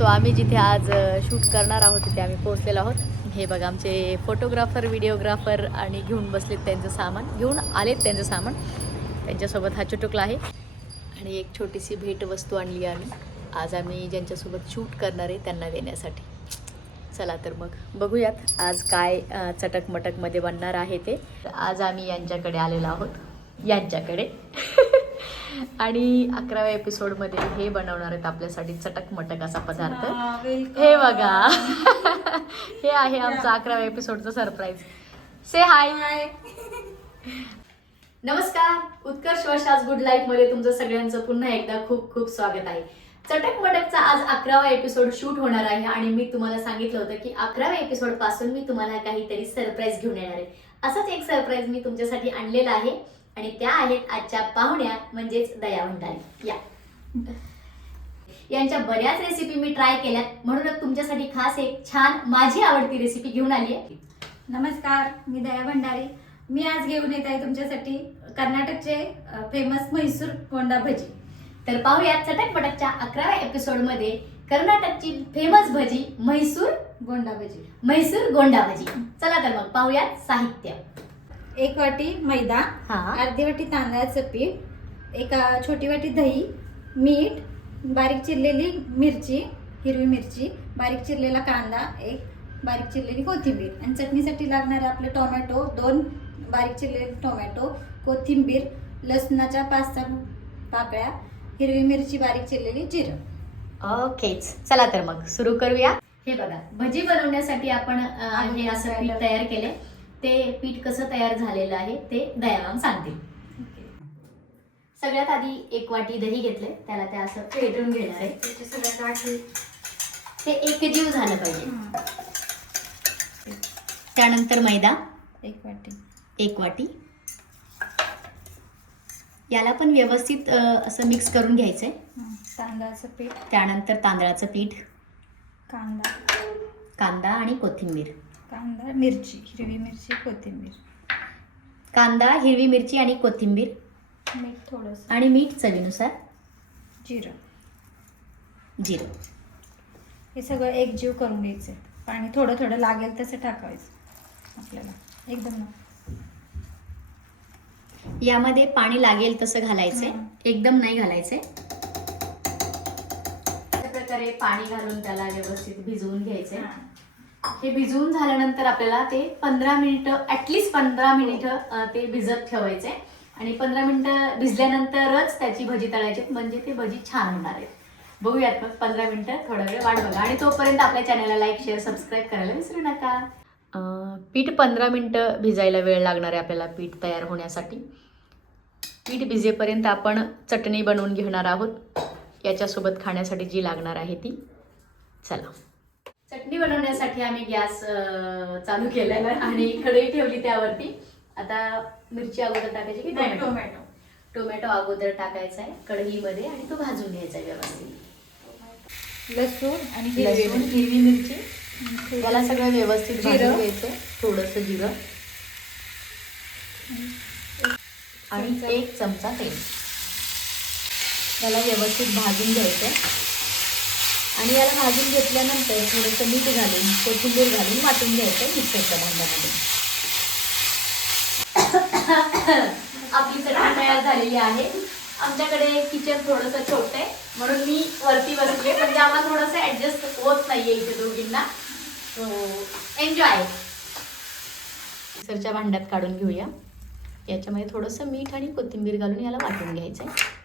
So आम्ही जिथे आज शूट करणार आहोत तिथे आम्ही पोहोचलेलो आहोत. हे बघा आमचे फोटोग्राफर व्हिडिओग्राफर आणि घेऊन बसलेत त्यांचं सामान. घेऊन आलेत त्यांचं सामान. त्यांच्यासोबत हा चुटुकला आहे. आणि एक छोटीशी भेटवस्तू आणली आम्ही. आज आम्ही ज्यांच्यासोबत शूट करणार आहे त्यांना देण्यासाठी. चला तर मग बघूयात आज काय चटक मटकमध्ये बनणार आहे ते. आज आम्ही यांच्याकडे आलेलो आहोत. यांच्याकडे. आणि अकराव्या एपिसोडमध्ये हे बनवणार आहेत आपल्यासाठी चटक मटक असा पदार्थ. हे बघा. हे आहे आमचं अकराव्या एपिसोडचं सरप्राईज से हाय नमस्कार. उत्कर्ष वर्षाज गुड लाईफमध्ये तुमचं सगळ्यांचं पुन्हा एकदा खूप खूप स्वागत आहे. चटक मटकचा आज अकरावा एपिसोड शूट होणार आहे आणि मी तुम्हाला सांगितलं होतं की अकराव्या एपिसोडपासून मी तुम्हाला काहीतरी सरप्राईज घेऊन येणार आहे. असाच एक सरप्राईज मी तुमच्यासाठी आणलेला आहे. आणि त्या आहेत आजच्या पाहुण्या म्हणजेच दया भंडारी. या. यांच्या बऱ्याच रेसिपी मी ट्राय केल्यात. म्हणूनच तुमच्यासाठी खास एक छान माझी आवडती रेसिपी घेऊन आली आहे नमस्कार मी दया भंडारी. मी आज घेऊन येत आहे तुमच्यासाठी कर्नाटकचे फेमस म्हैसूर कोंडा भजी. तर पाहूयात चटक मटकच्या अकराव्या एपिसोडमध्ये कर्नाटकची फेमस भजी म्हैसूर गोंडा भजी. म्हैसूर गोंडा भजी. चला तर मग पाहूयात साहित्य. एक वाटी मैदा हा. अर्धी वाटी तांदळाचं पीठ एक छोटी वाटी दही मीठ बारीक चिरलेली मिरची हिरवी मिरची बारीक चिरलेला कांदा एक बारीक चिरलेली कोथिंबीर. आणि चटणीसाठी लागणारे आपले टोमॅटो दोन बारीक चिरलेले टोमॅटो कोथिंबीर लसणाच्या पाच सहा पाकळ्या हिरवी मिरची बारीक चिरलेली जिरं. ओकेच. चला तर मग सुरू करूया. हे बघा भजी बनवण्यासाठी आपण अ, हे असं पीठ तयार केले ते पीठ कसं तयार झालेलं आहे ते दयावाम सांगतील. सगळ्यात आधी एक वाटी दही घेतले त्याला ते असं फेटून घेणार आहे. त्याचे सगळ्या गाठी ते एकजीव झालं पाहिजे. त्यानंतर मैदा. एक वाटी. एक वाटी. याला पण व्यवस्थित असं मिक्स करून घ्यायचं आहे तांदळाचं पीठ. त्यानंतर तांदळाचं पीठ. कांदा. कांदा आणि कोथिंबीर. कांदा मिरची हिरवी मिरची कोथिंबीर. कांदा हिरवी मिरची आणि कोथिंबीर. मीठ थोडंसं. आणि मीठ चवीनुसार. जिरं. जिरं. हे सगळं एकजीव करून घ्यायचं. पाणी थोडं थोडं लागेल तसं टाकायचं आपल्याला. एकदम. यामध्ये पाणी लागेल तसं घालायचंय हं. एकदम नाही घालायचंय अशा प्रकारे पाणी घालून त्याला व्यवस्थित भिजवून घ्यायचंय हां. हे भिजवून झाल्यानंतर आपल्याला ते पंधरा मिनिटं ॲटलिस्ट पंधरा मिनिटं ते भिजत ठेवायचे. आणि पंधरा मिनिटं भिजल्यानंतरच त्याची भजी तळायची म्हणजे ते भजी छान होणार आहे. बघूयात मग पंधरा मिनिटं थोडा वेळ वाट बघा आणि तोपर्यंत आपल्या चॅनलला लाईक शेअर सबस्क्राईब करायला विसरू नका. पीठ पंधरा मिनटं भिजायला वेळ लागणार आहे आपल्याला पीठ तयार होण्यासाठी. पीठ भिजेपर्यंत आपण चटणी बनवून घेणार आहोत. याच्यासोबत खाण्यासाठी जी लागणार आहे ती. चला. चटणी बनवण्यासाठी आम्ही गॅस चालू केलेला आणि कढई ठेवली त्यावरती. आता मिरची अगोदर टाकायची की नाही, टोमॅटो? टोमॅटो. अगोदर टाकायचा आहे कढईमध्ये आणि तो भाजून घ्यायचा आहे व्यवस्थित. लसूण आणि हिरवी लसूण मिरची. हिरवी मिरची. याला सगळं व्यवस्थित भाजून जिरं. घ्यायचं थोडंसं जिरं. आणि. एक चमचा तेल. याला व्यवस्थित भाजून घ्यायचं आणि याला भाजून घेतल्यानंतर थोडंसं मीठ घालून कोथिंबीर घालून वाटून घ्यायचं मिक्सरच्या भांड्यामध्ये. आपली चटणी तयार झालेली आहे. आमच्याकडे किचन थोडंसं छोटं आहे. म्हणून मी वरती बसले. म्हणजे आम्हाला थोडंसं ॲडजस्ट होत नाहीये इथे दोघींना. सो एन्जॉय मिक्सरच्या भांड्यात काढून घेऊया. याच्यामध्ये थोडंसं मीठ आणि कोथिंबीर घालून याला वाटून घ्यायचं आहे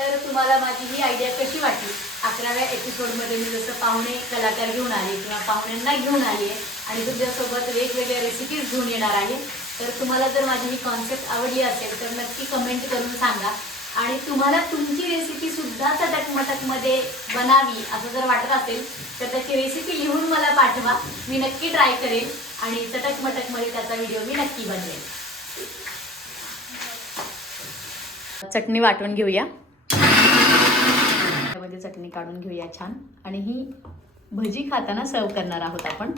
तर तुम्हाला माझी ही आयडिया कशी वाटली? अकराव्या एपिसोडमध्ये मी जसं पाहुणे कलाकार घेऊन आले किंवा पाहुण्यांना घेऊन आली आहे आणि तुमच्यासोबत वेगवेगळ्या रेसिपीज घेऊन येणार आहे तर तुम्हाला जर माझी ही कॉन्सेप्ट आवडली असेल तर नक्की कमेंट करून सांगा. आणि तुम्हाला तुमची रेसिपी सुद्धा चटकमटकमध्ये बनावी असं जर वाटत असेल तर त्याची रेसिपी लिहून मला पाठवा. मी नक्की ट्राय करेन आणि चटकमटकमध्ये त्याचा व्हिडिओ मी नक्की बनवेन. चटणी वाटून घेऊया. त्याच्यामध्ये चटणी काढून घेऊया छान. आणि ही भजी खाताना सर्व करणार आहोत आपण.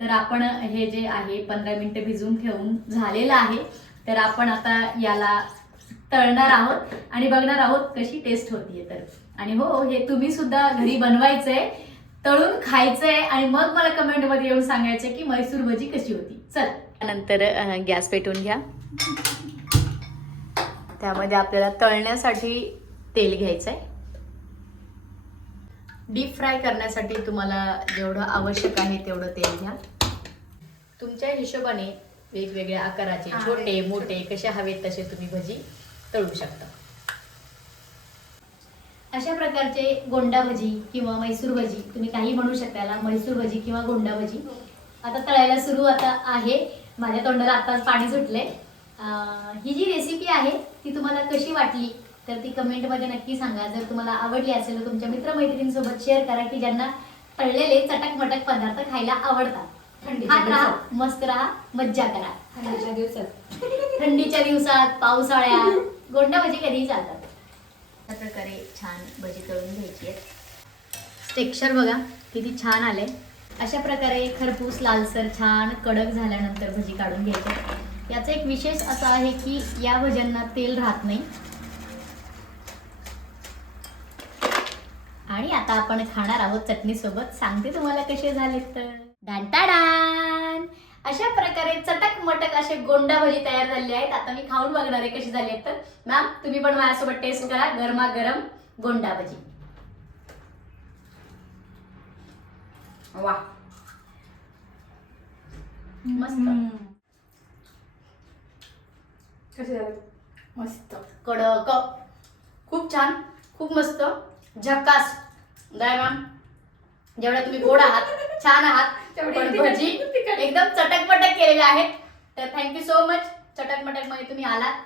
तर आपण हे जे आहे पंधरा मिनिटं भिजून ठेवून झालेलं आहे. तर आपण आता याला तळणार आहोत आणि बघणार आहोत कशी टेस्ट होतीये तर. आणि हो, हो हे तुम्ही सुद्धा घरी बनवायचंय तळून खायचंय आणि मग मला कमेंटमध्ये येऊन सांगायचंय की म्हैसूर भजी कशी होती. चल. नंतर गॅस पेटवून घ्या. त्यामध्ये आपल्याला तळण्यासाठी तेल घ्यायचं आहे डीप फ्राय करण्यासाठी तुम्हाला जेवढं आवश्यक आहे तेवढं तेल घ्या. तुमच्या हिशोबाने वेगवेगळ्या आकाराचे छोटे. मोठे कसे हवेत तसे तुम्ही भजी तळू शकता. अशा प्रकारचे गोंडा भजी किंवा मैसूर भजी तुम्ही काही म्हणू शकता मैसूर भजी किंवा गोंडा भजी. आता तळायला सुरू आता आहे. माझ्या तोंडाला आताच पाणी सुटलंय. ही जी रेसिपी आहे ती तुम्हाला कशी वाटली? तर ती कमेंटमध्ये नक्की सांगा. जर तुम्हाला आवडली असेल तर तुमच्या मित्रमैत्रिणींसोबत शेअर करा की ज्यांना तळलेले चटक मटक पदार्थ खायला आवडतात. खात राहा. मस्त राहा मज्जा करा. थंडीच्या दिवसात. थंडीच्या दिवसात पावसाळ्यात गोंडा भजी कधीही चालतात. अशा प्रकारे छान भजी तळून घ्यायची आहेत. टेक्स्चर बघा किती छान आले अशा प्रकारे खरपूस लालसर छान कडक झाल्यानंतर भजी काढून घ्यायची. याचं एक विशेष असं आहे की या भज्यांना तेल राहत नाही. आणि आता आपण खाणार आहोत चटणी सोबत. सांगते तुम्हाला कसे झालेत तर. डान अशा प्रकारे चटक मटक असे गोंडा भजी तयार झालेले आहेत. आता मी खाऊन बघणार आहे कशी झाली आहेत तर. मॅम तुम्ही पण माझ्यासोबत टेस्ट करा. गरमा गरम गोंडा भजी. वा. मस्त. कसे झाले? मस्त. कडक. खूप छान. खूप मस्त. झकास. मॅम जेवढा तुम्ही गोड आहात छान आहात पण भजी. एकदम चटक मटक केलेल्या आहेत. तर थँक्यू सो मच चटक मटकमध्ये तुम्ही आलात.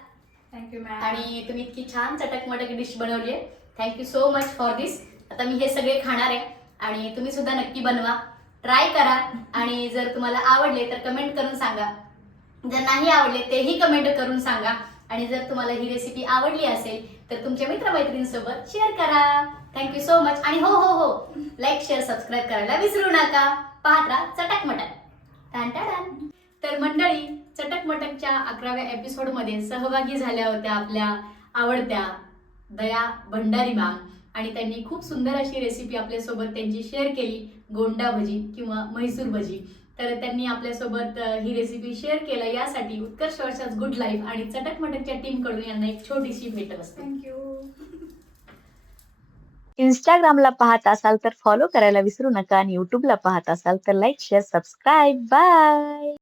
थँक्यू मॅम आणि तुम्ही इतकी छान चटक मटक डिश बनवली आहे. Thank you so much for this आता मी हे सगळे खाणार आहे. आणि तुम्ही सुद्धा नक्की बनवा. ट्राय करा. आणि जर तुम्हाला आवडले तर कमेंट करून सांगा. जर नाही आवडले तेही कमेंट करून सांगा. आणि जर तुम्हाला ही रेसिपी आवडली असेल तर तुमच्या मित्रमैत्रिणींसोबत शेअर करा. थँक्यू सो मच आणि हो हो हो लाईक शेअर सबस्क्राईब करायला विसरू नका. पाहत राहा चटक मटक तर मंडळी चटक मटकच्या अकराव्या एपिसोडमध्ये सहभागी झाल्या होत्या आपल्या आवडत्या दया भंडारी मॅम आणि त्यांनी खूप सुंदर अशी रेसिपी आपल्यासोबत त्यांची शेअर केली. गोंडा भजी किंवा म्हैसूर भजी. तर त्यांनी आपल्यासोबत ही रेसिपी शेअर केलं. यासाठी उत्कर्ष वर्षाच गुड लाईफ आणि चटक मटकच्या टीमकडून यांना एक छोटीशी भेट असते. थँक्यू इंस्टाग्रामला पाहत असाल तर फॉलो करायला विसरू नका आणि युट्यूबला पाहत असाल तर लाईक शेअर सबस्क्राईब बाय